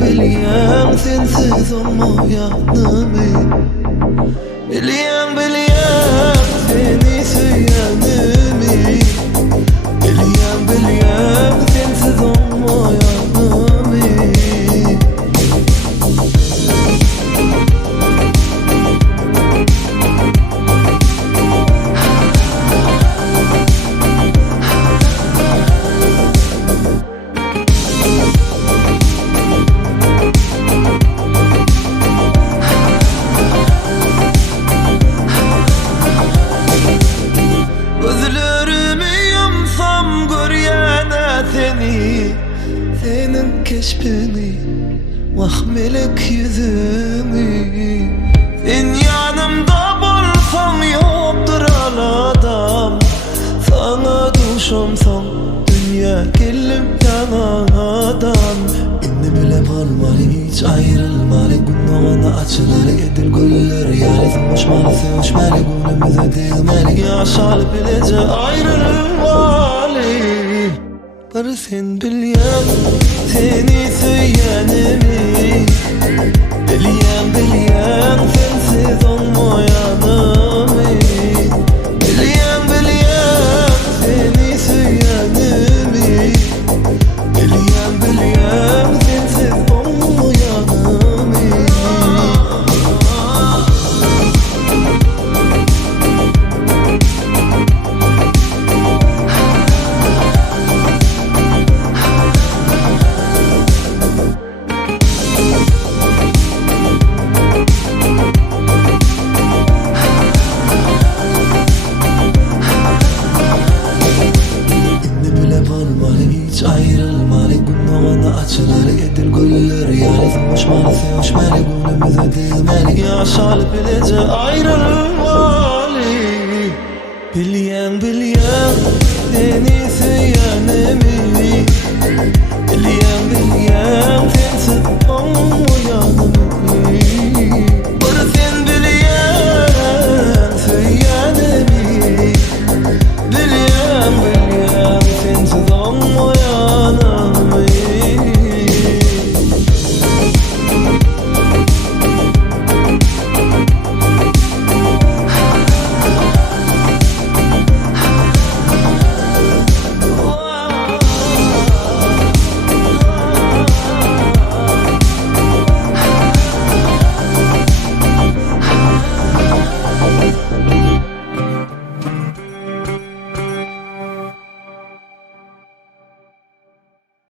Bilyen sensiz olmayanımı Bilyen seni söyleyenimi Bilyen sensiz olmayanımı Senin keşfini vahmelik yüzünü Sen yanımda bolsam yoktur adam Sana düşomsam dünya gelip yanadan İnni bile olmalı hiç ayrılmalı Günahına açılır edil güller Yani sevişmeli sevişmeli Günümüzü değmeli Yaşalı bilece ayrılmalı Var sen bilyen seni söyleyenimi Bilyen sensiz olmayanımı Bilyen seni söyleyenimi Bilyen sensiz olmayanımı hiç ayrılmalı Günahına açılır edil güller Yani sevişmeli sevişmeli Günümüzü değmeli Yaşalı bilece ayrılmalı Bilyen seni söyleyenimi Bilyen